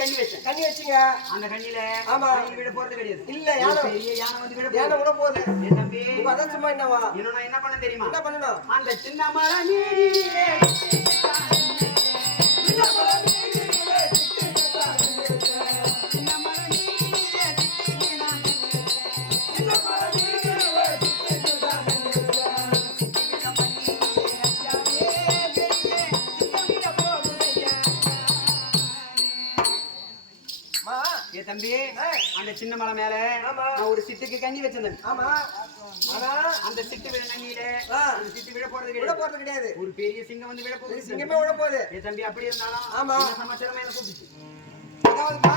கண்ணி வச்சேன். கண்ணி வச்சுங்க. அந்த கண்ணில ஆமா. அணில் விட போறது கிடையாது. இல்ல, யானை. பெரிய யானை வந்து விட யானை விட போகுது. என் தம்பி. அதான் சும்மா என்னவா? இன்னும் நான் என்ன பண்ண தெரியுமா? என்ன பண்ணணும்? அந்த சின்ன மரம் நீரிலே அந்த சின்ன மலை மேல ஆமா. நான் ஒரு சிட்டுக்கு கண்ணி வச்சிருந்தேன். ஆமா. ஆனா அந்த சிட்டு விழ ஆ. அந்த சிட்டு விழ போறது விட கிடையாது. போறது கிடையாது. ஒரு பெரிய சிங்கம் வந்து விழ போகுது. சிங்கமே விட போகுது. ஏ தம்பி அப்படி இருந்தாலும் ஆமா. சமாச்சாரம் என்ன கூப்பிடுச்சு அதாவதுமா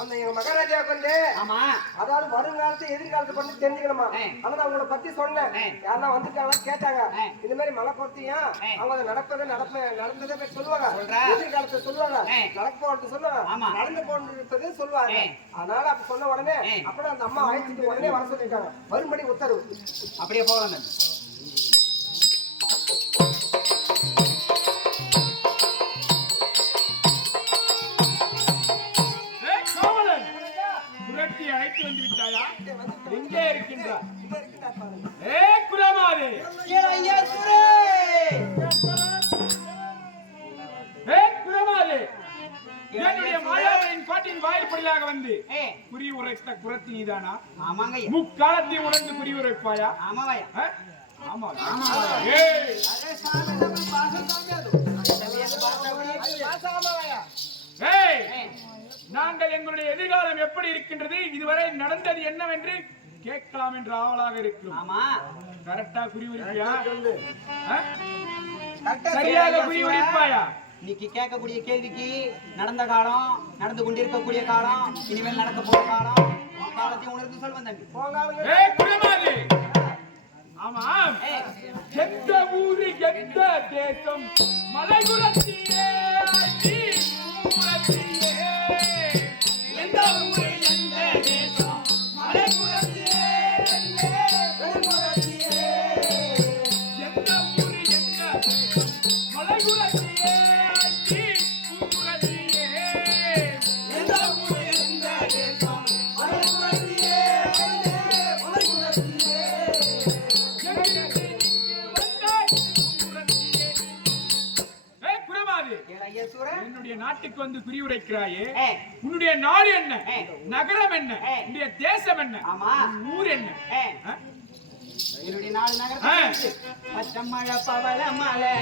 அந்த எங்க மகாராஜாவுக்கு வந்து ஆமா அதாவது வருங்காலத்தை எதிர்காலத்தை பத்தி தெரிஞ்சுக்கணுமா ஏ. அதான் நான் உங்களை பத்தி சொன்னேன் ஏ. யாரா வந்துட்டாங்களா கேட்டாங்க. இந்த மாதிரி மலை பொறுத்தியும். அவங்க நடப்பதை நடப்ப நடந்ததை போய் சொல்லுவாங்க. எதிர்காலத்தை சொல்லுவாங்க. நடக்க போறது சொல்லுவாங்க. நடந்து போன்றது சொல்லுவாங்க. அதனால அப்ப சொன்ன உடனே. அப்புறம் அந்த அம்மா அழைச்சிட்டு உடனே வர சொல்லிட்டாங்க மறுபடி உத்தரவு அப்படியே போகலாம் உரைத்த குரத்தி நீதானா? ஆமாங்க. முக்காலத்தை உணர்ந்து குறி உரைப்பாயா ஆமாவாயா? ஆமா ஏய். ஏய் நாங்கள் எங்களுடைய எதிர்காலம் எப்படி இருக்கின்றது இதுவரை நடந்தது என்னவென்று கேட்கலாம் என்று ஆவலாக இருக்கிறோம் ஆமா. கரெக்டா? கரெக்டா சரியாக. உரைப்பாயா? இன்னைக்கு கேட்கக்கூடிய கேள்விக்கு நடந்த காலம் நடந்து கொண்டிருக்கக்கூடிய காலம் இனிமேல் நடக்க போற காலம் காலத்தையும் உணர்ந்து சொல்வேன் தம்பி. ஆமாம் எந்த ஊரு எந்த தேசம்? மலைகுலத்தியே அடி என்னுடைய நாட்டுக்கு வந்து குறியுரைக்கிறாயே ஏய், உன்னுடைய நாடு என்ன. நகரம் என்ன. உன்னுடைய தேசம் என்ன? ஊர் என்ன? என்னுடைய நாலு ஆ. நகரத்தை பச்சை மழை பவள மலை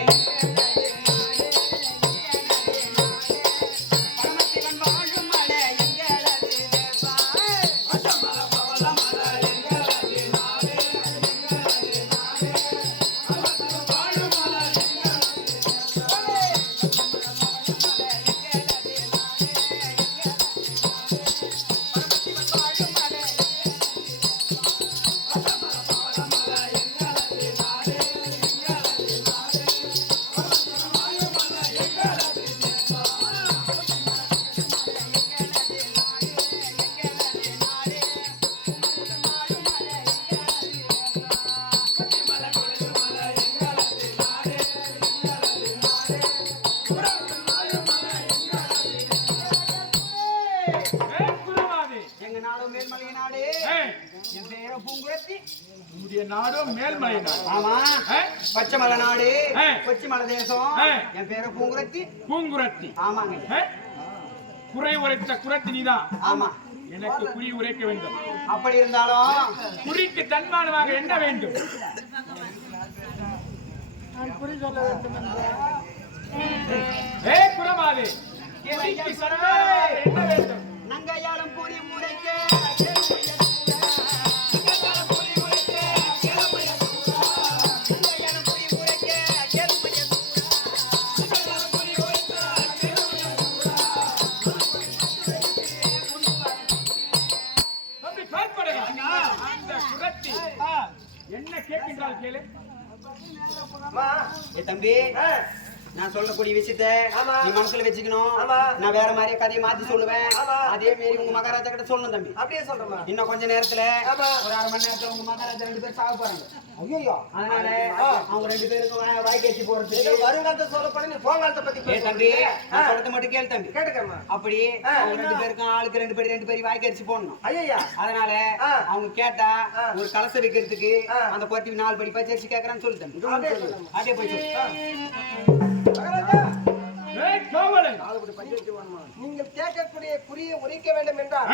ஏய், பச்சை மலை நாடு ஆ. கொச்சி மலை தேசம். என் பேர பூங்குழத்தி பூங்குரத்தி. ஆமாங்க. குறை உரைத்த குரத்தி நீதான் ஆமா. எனக்கு குறி உரைக்க வேண்டும். அப்படி இருந்தாலும் குறிக்கு தன்மானமாக என்ன வேண்டும்? ஏ தன்மானமாக என்ன வேண்டும்? நங்கையாலும் பூரி முறைக்க தம்பி. நான் சொல்லக்கூடிய விஷயத்த. நீ மனசுல வச்சுக்கணும். நான் வேற மாதிரியே கதையை மாத்தி சொல்லுவேன். அதே மாரி உங்க மகாராஜா கிட்ட சொல்லணும் தம்பி. அப்படியே சொல்றேம்மா. இன்னும் கொஞ்ச நேரத்துல. ஒரு அரை மணி நேரத்துல உங்க மகாராஜா ரெண்டு பேரும் சாக போறாங்க. ஐயோ அதனால அவங்க ரெண்டு பேருக்கும் வா- வாய்க்கேச்சி போறதுக்கு வருங்காலத்தை சொல்ல போன நீ போங்காலத்தை பத்தி தம்பி நான் சொல்றது மட்டும் கேளு தம்பி. கேட்டுக்கம்மா. அப்படி அவங்க ரெண்டு பேருக்கும் ஆளுக்கு ரெண்டு பேரும் ரெண்டு பேரும் வாய்க்கரிசி போடணும். ஐயா அதனால. அவங்க கேட்டா. ஒரு கலசை வைக்கிறதுக்கு. அந்த குறைச்சி நாலு படி பச்சரிசி கேக்குறான்னு சொல்லு தம்பி. அப்படியே போய் சொல்லு. நீங்கள் கேட்கக்கூடிய குறியை உரைக்க வேண்டும் என்றால்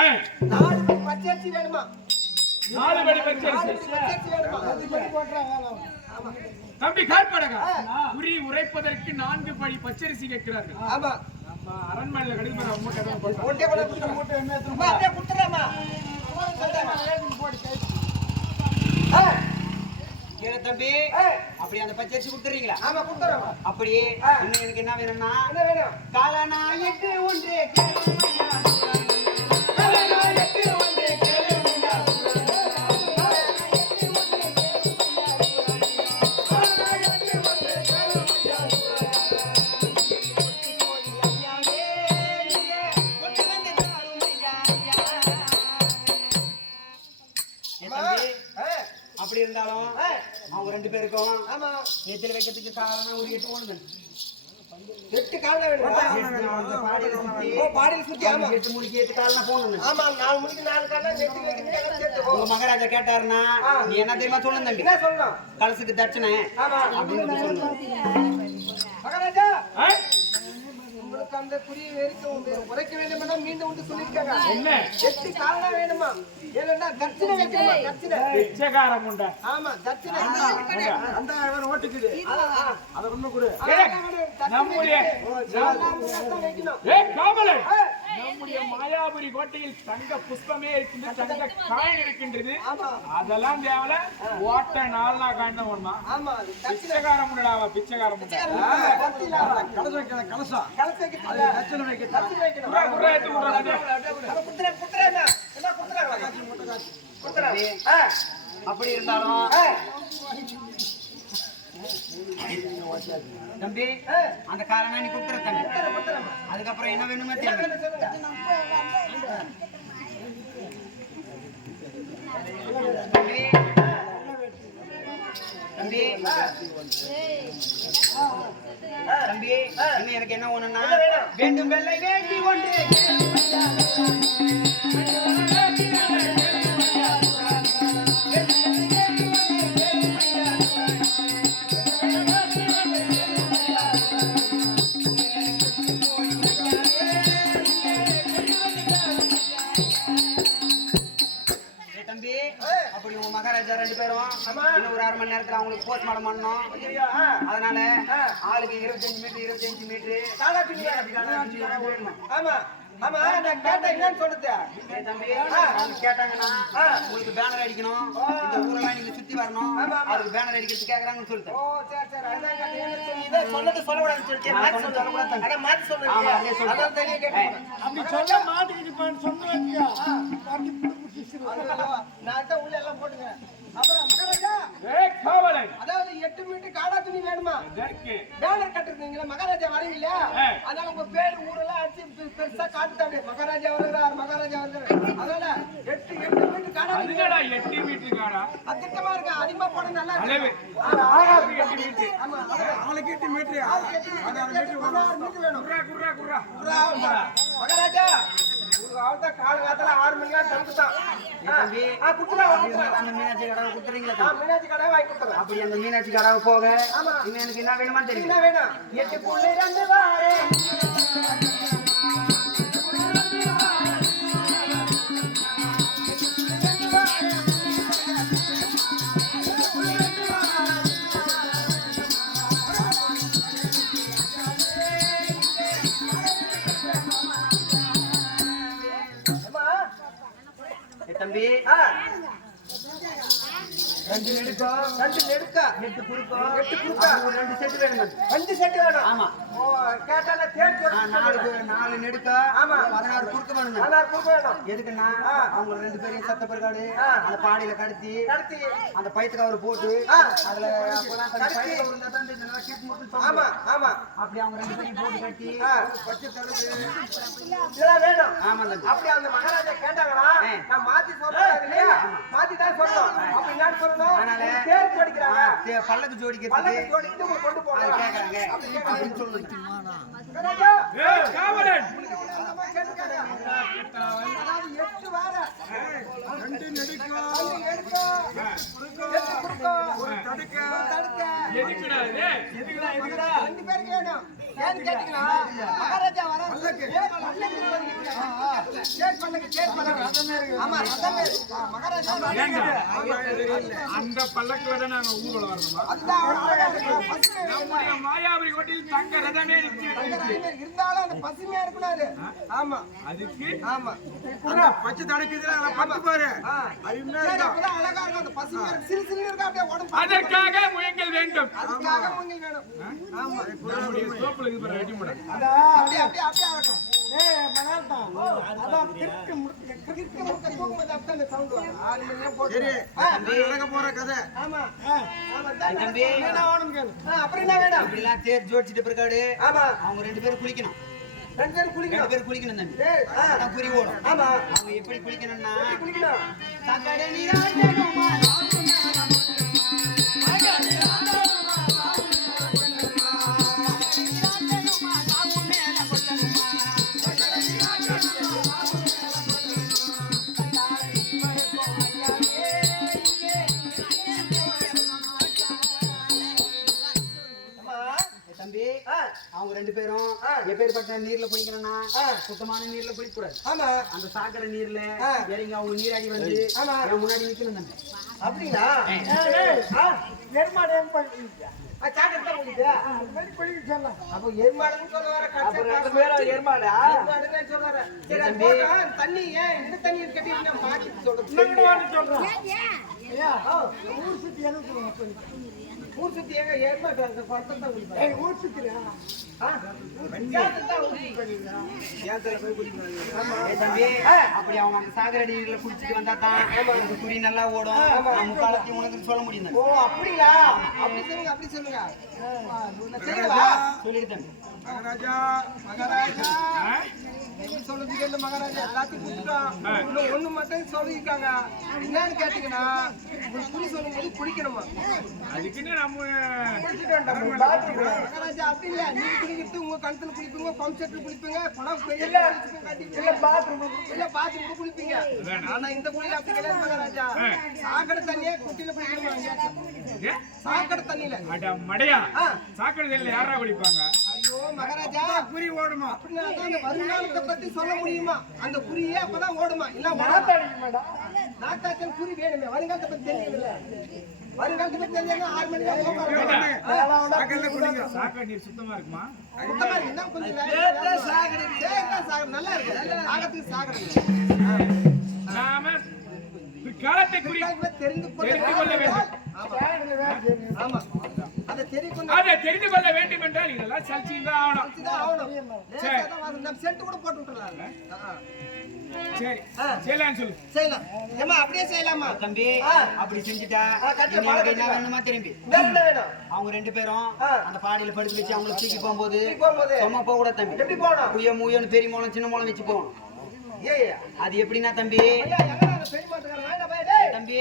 நாலு படி பச்சரிசி வேணுமா? நாலு நாலு பச்சரிசி வேணுமா? ஆமா. தம்பி காட்படகா குறி உரைப்பதற்கு நான்கு படி பச்சரிசி கேட்கிறார்கள். ஆமா. நம்ம அரண்மனையில கிடைக்கிற மூட்டை போட்டோம். ஒன்றே கூட அப்படியே கேளு தம்பி அப்படி அந்த பச்சரிசி கொடுத்துறீங்களா ஆமா குடுத்துறேம்மா. அப்படி ஆ. இன்னும் எனக்கு என்ன வேணும்னா என்ன வேணும் காலநாயக்கு ஒன்றே. காலநாயக்கு ரெண்டு பேருக்கும் ஆமா. நெத்தில வைக்கிறதுக்கு காரணம் ஒரு எட்டு ஒண்ணு. எட்டு வேணுமா? அந்த பாடியில சுத்தி. ஓ பாடியில் சுத்தி ஆமா. எட்டு மணிக்கு எட்டு காலம் போகணும் ஆமா நாலு மணிக்கு நாலு காலம். உங்க மகாராஜா கேட்டாருன்னா ஆ. நீ என்ன தெரியுமா சொல்லணும் தம்பி? என்ன சொல்லணும்? கலசுக்கு தட்சணை. ஆமா. அப்படின்னு சொல்லணும். மகாராஜா! அந்த குறியை வெறிக்க உரைக்க வேண்டும் என மீண்டும் வந்து சொல்லியிருக்காங்க என்ன எட்டு காலம் வேணுமா ஏன்னா தட்சிணை வைக்கணுமா தட்சிணை பிச்சைக்காரம் உண்டா ஆமா தட்சிணை அந்த ஓட்டுக்குது அதை ரொம்ப கொடு நம்முடைய வைக்கணும் ஏ காவலன் நம்முடைய மாயாபுரி கோட்டையில் தங்க புஷ்பமே இருக்கின்றது தங்க காயின் இருக்கின்றது. ஆமா. அதெல்லாம் தேவல ஓட்ட நாலனா காய்ந்த ஒண்ணா பிச்சைக்காரம் முன்னாவா பிச்சைக்காரம் அப்படி இருந்தாலும் தம்பி அந்த காரணம் நீ கொடுத்துற தம்பி. அதுக்கப்புறம் என்ன வேணுமே தெரியும் தம்பி தம்பி தம்பி இன்னும் எனக்கு என்ன ஒண்ணுன்னா வேண்டும் வெள்ளை வேண்டி ஒன்று. நேரத்துல அவங்களுக்கு ஐயா ஆ. அதனால ஆளுக்கு இருபத்தஞ்சு மீட்டர் இருபத்தஞ்சு மீட்டர் ஆமா ஆமா. நான் கேட்டேன் என்னன்னு சொல்லுது? தம்பி கேட்டாங்கன்னா உங்களுக்கு பேனர் அடிக்கணும். இந்த ஊரெல்லாம் நீங்க சுத்தி வரணும். அதுக்கு பேனர் அடிக்கிறது கேக்குறாங்கன்னு சொல்லிட்டேன் ஓ சரி சரி. அதான் கேட்டேன் இதை சொன்னது சொல்லக்கூடாதுன்னு சொல்லிட்டு. மாத்தி சொன்னது சொல்லக்கூடாது. சொல்லக்கூடாது அதான் மாத்தி ஆமா, சொல்லுங்க சொல்லு. தனியா கேட்டேன் அப்படி சொல்ல மாட்டேங்குது சொன்னாங்க நான் தான் உள்ள எல்லாம் போட்டுங்க அப்புறம் மகாராஜா காவலன். அதாவது எட்டு மீட்டர் காடா துணி வேணுமா? பேனர் கட்டுறீங்களா மகாராஜா வரீங்க இல்லையா ஆ. அதனால உங்க பேர் ஊரெல்லாம் அடிச்சு பெ- பெருசா அப்படியே. மகாராஜா வருகிறார் மகாராஜா வருகிறார். அதனால எட்டு எட்டு மீட்டர் காடா எட்டு மீட்டர் காடா. அத்திட்டமா இருக்கு அதிகமா போட நல்லா இருக்கு. எட்டு மீட்டர் ஆமா ஆளுக்கு எட்டு மீட்டர் ஆளுக்கு எட்டு மீட்டர் பதினாறு மீட்டர் வேணும். குர்ரா குர்ரா. மகாராஜா ஒரு ஆள் தான் கால் காலத்துல ஆறு மணி நேரம் தடுத்துட்டான் தம்பி ஆ குத்துறா அந்த மீனாட்சி கடை கொடுத்துறீங்களா மீனாட்சி கடை வாங்கி கொடுத்துறேன் அப்படி அந்த மீனாட்சி போக. இன்னும் எனக்கு என்ன வேணுமா என்ன தெரியும்? வேணும். எட்டு புள்ளி ரெண்டு வாரே. தம்பி ஆ. ரெண்டு நெடுக்கா. ரெண்டு நெடுக்கா. எட்டு குறுக்கோ. எட்டு குறுக்கா. அப்படி ஒரு ரெண்டு செட்டு வேணும் ரெண்டு செட்டு வேணும். ஆமா. ஓ கேட்டால தேடி நாலு நாலு நெடுக்க. ஆமா. பதினாறு குறுக்கு வேணுங்க. பதினாறு குறுக்கு வேணும். எதுக்குன்னா அவங்க ரெண்டு பேரையும் சத்த பிறகாடு. அந்த பாடியில கடத்தி கடத்தி. அந்த பைத்து கவர் போட்டு. அதுல ஆமா. ஆமா. அப்படி அவங்க ரெண்டு பேரையும் போட்டு கட்டி. வச்சு தடுத்து இதெல்லாம் வேணும். ஆமா அப்படி அந்த மகாராஜா கேட்டாங்களா? ஆ. நான் மாத்தி சொல்றேன் இல்லையா? மாத்தி தான் சொல்லணும் அப்ப என்ன சொல்லணும் பல்லக்கு ஜோடிக்கிறதுக்கு கொண்டு மகாராஜா அந்த பல்லக்கு விட நாங்க ஊர்வலம் வரணுமா? மாயாவரி கோட்டையில் தங்க ரதமே. இருந்தாலும் அந்த பசுமையா இருக்கணும் அது ஆமா. அதுக்கு? ஆமா. பச்சை தடுக்குதுல பத்து பாரு அழகா இருக்கும். அந்த பசுமையா. சிலு சிலுன்னு இருக்கா. அப்படியே உடம்பு அதற்காக முயங்கள் வேண்டும். அதுக்காக முங்கி வேணும். ஆமா. அப்படியே அப்படியே அப்படியே ஆகட்டும். போற கதை. ஆமா. தம்பி. அப்புறம் என்ன வேணும்? இப்படிலாம் தேர் ஜோடிச்சிட்டு பிறகாடு ஆமா. அவங்க ரெண்டு பேரும் குளிக்கணும். ரெண்டு பேரும் ரெண்டு குளிக்கணும் பேரும் குளிக்கணும் தம்பி. அதான் குறி ஓடும். ஆமா. அவங்க எப்படி குளிக்கணும்னா குளிக்கணும்? அவங்க ரெண்டு பேரும். எப்பேற்பட்ட நீர்ல குளிக்கணும்னா ஆ. சுத்தமான நீர்ல குளிக்க கூடாது ஆமா. அந்த சாக்கடை நீர்ல ஆ. இறங்கி அவங்க நீராடி வந்து ஆமா. முன்னாடி நிக்கணும் அப்படிங்களா? போட்டோம். தண்ணி ஏன்? இந்த தண்ணி மாற்றி சொல்றேன். ஆ, ஊர் சுத்தி எங்க ஏற்பாடு அந்த குளத்துல தான். ஏய் தம்பி அப்படி அவங்க அந்த சாக்கடை நீர்ல குளிச்சுட்டு வந்தா தான் குறி நல்லா ஓடும். நான் முக்காலத்தையும் உனக்கு சொல்ல முடியும். ஓ அப்படியா? அப்படி சொல்லுங்க அப்படி சொல்லுங்க. மகாராஜா மகாராஜா. சொல்றதுக்கு இந்த மகாராஜா. எல்லாத்தையும் கொடுத்துட்டோம் இன்னும் ஒண்ணு மட்டும் சொல்லியிருக்காங்க. என்னன்னு கேட்டீங்கன்னா உங்களுக்கு புளி சொல்லும்போது குளிக்கணுமா அதுக்குன்னு நம்ம. மகாராஜா அப்படி இல்ல. நீங்க குளிக்கிறது உங்க கணத்துல குளிப்பீங்க பம்ப் செட்ல குளிப்பீங்க பணம் இல்ல. இல்ல பாத்ரூம் இல்ல பாத்ரூம் குளிப்பீங்க. ஆனா இந்த குளியில அப்படி கிடையாது மகாராஜா. சாக்கடை தண்ணியே குட்டியில குளிக்கணுமா? சாக்கடை தண்ணியில. மடையா. சாக்கடை தண்ணியில யாரா குளிப்பாங்க? மகாராஜா. குறி ஓடுமா? அப்படின்னா அந்த வருங்காலத்தை பத்தி சொல்ல முடியுமா? அந்த குறியே அப்பதான் ஓடுமா? இல்ல நாத்தாச்சல் குறி வேணுமே. வருங்காலத்தை பத்தி தெரியல வருங்காலத்தை பத்தி தெரிஞ்சா ஆறு மணி தான் சாக்கடை நீர் சுத்தமா இருக்குமா? சுத்தமா இருக்கு. இன்னும் கொஞ்சம் சாகடி நல்லா இருக்கு. ஆகத்துக்கு சாகடி நாம தெரிந்து கொள்ள வேண்டும். ஆமா. அதை தெரிந்து கொண்டு அதை தெரிந்து கொள்ள வேண்டும் என்றால் இதெல்லாம் சர்ச்சையில் தான் ஆகணும். தான் ஆகணும். லேசா தான் வாசம். நம்ம சென்ட் கூட போட்டு. சரி. சொல்லு. செய்யலாம். ஏமா அப்படியே செய்யலாமா? தம்பி. அப்படி செஞ்சுட்டா என்ன. வேணுமா திரும்பி? வேணும்? அவங்க ரெண்டு பேரும். அந்த பாடியில படுத்து வச்சு அவங்களை தூக்கி போகும்போது சும்மா போக கூடாது தம்பி. எப்படி போகணும்? குய்ய மூயன்னு பெரிய மூலம் சின்ன மூலம் வச்சு போகணும். ஏய். அது எப்படின்னா தம்பி? தம்பி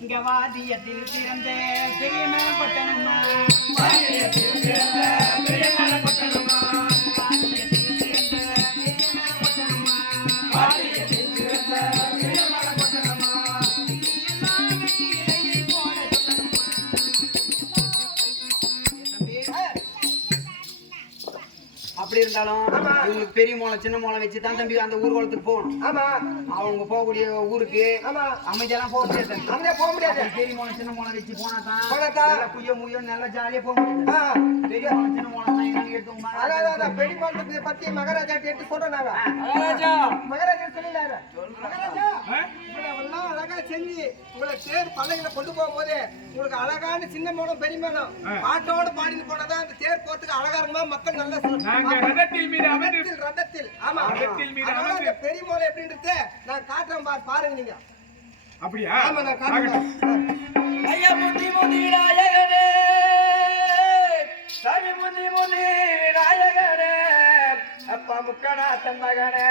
இங்க வாதியத்தில் சிறந்த பெரிய மேம்பட்டனம்மா வாதியத்தில் சிறந்த அப்படி இருந்தாலும் இவங்களுக்கு பெரிய மூலம் சின்ன மூலம் வச்சு தான் தம்பி அந்த ஊர்வலத்துக்கு போகணும். ஆமா. அவங்க போகக்கூடிய ஊருக்கு ஆமா. அமைதியெல்லாம் போக முடியாது. போக முடியாது. பெரிய மூலம் சின்ன மூலம் வச்சு போனா தான் குய்ய முய்ய நல்லா ஜாலியா போக முடியாது. பெரிய மூலம் சின்ன மூலம் தான் என்னன்னு பெரிய மாட்டத்தை பத்தி மகாராஜா எடுத்து நாங்க. மகாராஜா. மகாராஜா சொல்லிடாரு மகாராஜா? இவ்வளவெல்லாம் அழகா செஞ்சு உங்களை தேர் பல்லகில கொண்டு போகும்போது உங்களுக்கு அழகான சின்ன மேளம் பெரிய மேளம் பாட்டோட பாடிட்டு போனாதான் அந்த தேர் போறதுக்கு அழகா இருக்குமா மக்கள் நல்லா ரதத்தில் மீது அமர்ந்து ரதத்தில். ஆமா. ரதத்தில் மீது அமர்ந்து- அந்த பெரிய மலை எப்படின்றது நான் காட்டுறேன் பாரு, பாருங்க நீங்க. அப்படியா? ஆமா நான். காட்டுறேன் ஐயா முந்தி முந்தி விநாயகனே சாமி முந்தி முந்தி விநாயகனே அப்பா முக்கநாதன் மகனே.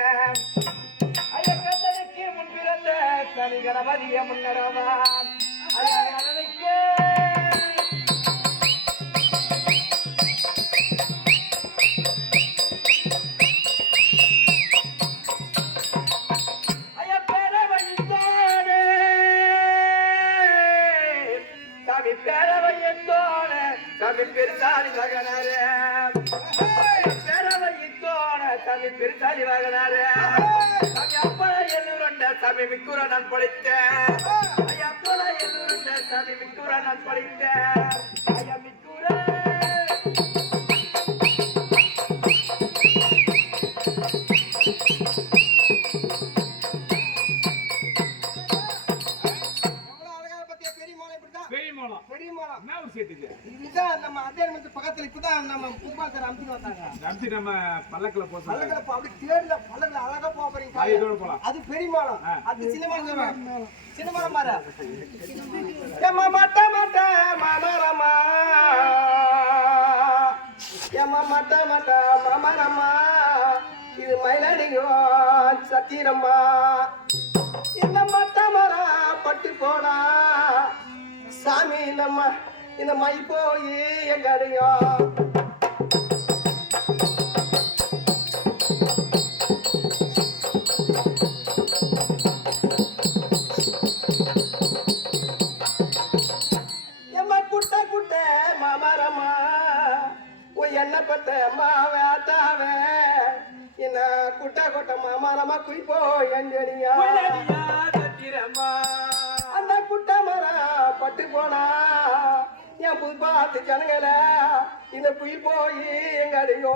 ஐயா கந்தனுக்கு முன் பிறந்த சனி கணபதிய ஐயா கணனுக்கு சாமி பேரவையத்தோனே சாமி பெருசாலி மகனாரே. பேரவையித்தோனே சாமி பெருசாலி மகனாரே. சாமி அப்பள எல்லூரண்ட சாமி மிக்குற நான் படித்தேன் ஐயா அப்பள எல்லூரண்ட சாமி மிக்குற நான் படித்தேன் அத்தியானத்து பக்கத்துல இப்பதான் நம்ம புட்பால் அமுத்தி வந்தாங்க. நம்பி நம்ம பல்லக்கில் சொல்றாங்க. பல்லக்குல போ- அப்படி தேடுல பல்லக்குல அழகா போறீங்க. போலாம். அது பெரிய மரம் ஆ. அது சின்ன சொல்லுவேன். சின்ன மரம் பாரு ஏம்மா மட்ட மட்ட மாமரமா ஏம்மா மட்ட மட்ட மாமரமா இது மயிலடியோ சத்திரம்மா. இந்த மட்ட மரம் பட்டு போனா சாமி நம்ம இந்த மை போய் குட்ட மாமரமா? உன் என்ன குட்ட குட்ட மாமரமா? குய்போ எங்கடியா அந்த குட்ட மரம் பட்டு போனா? என் புது பார்த்து ஜனங்கள இந்த புயல் போய் எங்கடியோ.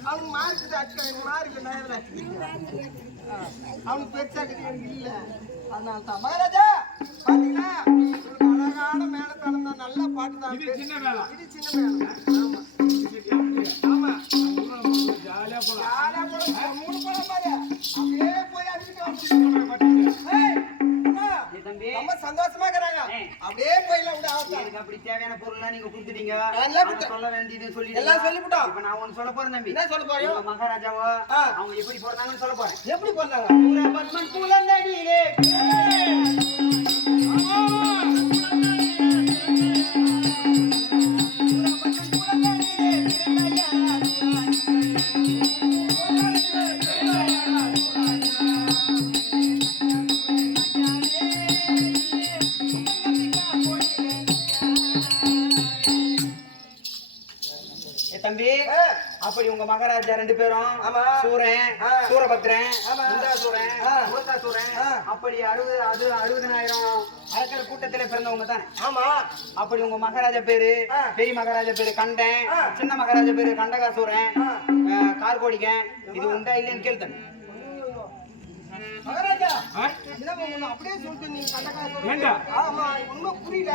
அவனுக்கு மார்க்கு அடிக்க மார்க்கு நேரம் அவனுக்கு பெருசா கிடையாது இல்ல. அதனால தான். மகாராஜா உங்களுக்கு அழகான மேலத்தாளம் தான். நல்ல பாட்டு தான் இது சின்ன மேளம். இது சின்ன மேளம். ஆமா. ஜாலியா போலாம். யாரா போல மூணு பழம் பாரு. அப்படியே போய் அடிச்சுட்டு சந்தோஷமா இருக்கிறாங்க. அப்படியே போயிடலாம் விட எனக்கு அப்படி தேவையான பொருள்லாம் நீங்க கொடுத்துட்டீங்க? எல்லாம். சொல்ல வேண்டியது சொல்லிட்டீங்க. எல்லாம் சொல்லிவிட்டோம். இப்ப நான் ஒன்னு சொல்ல போறேன் தம்பி. என்ன சொல்ல போறோம் மகாராஜாவோ. அவங்க எப்படி போறாங்கன்னு சொல்ல போறேன். எப்படி குலநடியிலே ஏ மகாராஜா ரெண்டு பேரும் ஆமா. சூரன் ஆ. சூரபத்ரன் ஆமா. முண்டாசூரன் ஆ. முருகாசூரன் ஆ. அப்படி அறுபது அது அறுபதனாயிரம் அரக்கர் கூட்டத்துல பிறந்தவங்க தானே ஆமா அப்படி உங்க மகாராஜா பேரு. பெரிய மகாராஜா பேரு கண்டன். சின்ன மகாராஜா பேரு கண்டகாசூரன் கார்கோடிகன் இது உண்டா இல்லைன்னு கேளு தம்பி மகாராஜா அப்படியே சொல்லிட்டு நீங்க கண்டக்கார ஏண்டா? ஆமா உண்மை புரியல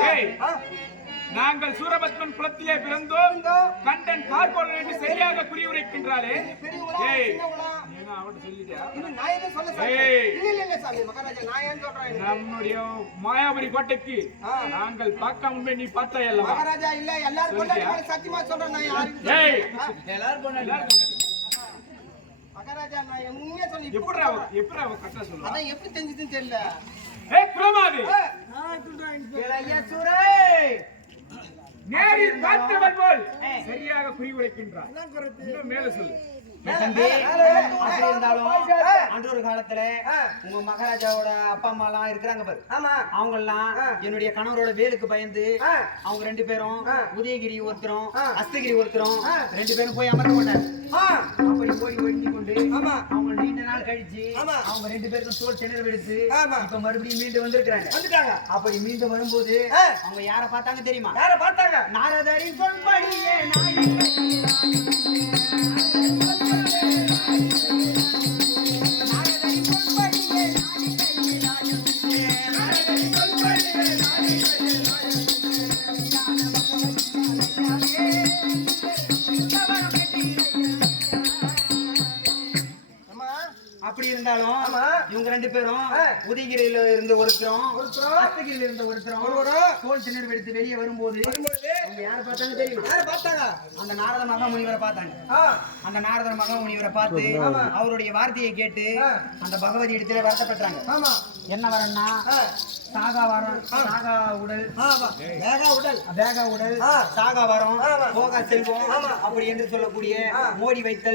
நாங்கள் சூரபத்மன் குலத்திலே பிறந்தோம். இந்தோ, கண்டன் கார்போரன் என்று சரியாக நான் நான் சொல்றேன் எனக்கு? நம்முடைய மாயாபுரி கோட்டைக்கு. நாங்கள் பார்க்க முன்பே நீ பார்த்தாய் அல்லவா? மகாராஜா இல்ல எல்லாரும் சத்தியமா சொல்றேன் நான் எல்லாரும். மகாராஜா நான் உண்மையா சொல்லி எப்படி அவ எப்படி அவ கரெக்டா சொல்லுவா? அதான் எப்படி தெரிஞ்சதுன்னு தெரியல. ஏய் குலமாது. ஐயா சூரே. நேரில் பார்த்தவன் போல். சரியாக குறிவுரைக்கின்றார் இன்னும் மேல சொல்லு அன்று ஒரு காலத்துல ஆ. உங்க மகாராஜாவோட அப்பா அம்மா எல்லாம் இருக்கிறாங்க பாரு ஆமா அவங்க எல்லாம் என்னுடைய கணவரோட வேலுக்கு பயந்து. அவங்க ரெண்டு பேரும். உதயகிரி ஒருத்தரும். அஸ்தகிரி ஒருத்தரும். ரெண்டு பேரும் போய் அமர்ந்து கொண்டாரு ஆ, அப்படி ஓடி ஒழிஞ்சு கொண்டு ஆமா. அவங்க நாள் கழிச்சு ஆமா. அவங்க ரெண்டு பேருக்கும் தோல் திணறு எடுத்து ஆமா. இப்ப மறுபடியும் மீண்டு வந்திருக்கிறாங்க வந்துட்டாங்க அப்படி மீண்டு வரும்போது. அவங்க யார பார்த்தாங்க தெரியுமா யார பார்த்தாங்க நாரதரின் சொல்படியே நாயகி அப்படி இருந்தாலும் ஆமா. இவங்க ரெண்டு பேரும். உதயகிரியில இருந்த ஒருத்தரும் ஒருத்தரும். அஸ்தகிரியில இருந்த ஒருத்தரும் தோல் திணறு எடுத்து வெளியே வரும்போது வரும்பொழுது அவங்க யார பார்த்தாங்க தெரியுமா? யார பார்த்தாங்க? அந்த நாரத மகா முனிவரை பார்த்தாங்க. அந்த நாரதர் மகா முனிவரை பார்த்து. அவருடைய வார்த்தையை கேட்டு. அந்த பகவதி இடத்துல வருத்தப்பட்டாங்க. ஆமா. என்ன வரன்னா சாகா வரம் சாகா உடல். வேகா உடல். வேகா உடல். சாகா வரம். போகா செல்வம். அப்படி என்று சொல்லக்கூடிய மோடி வைத்தல்.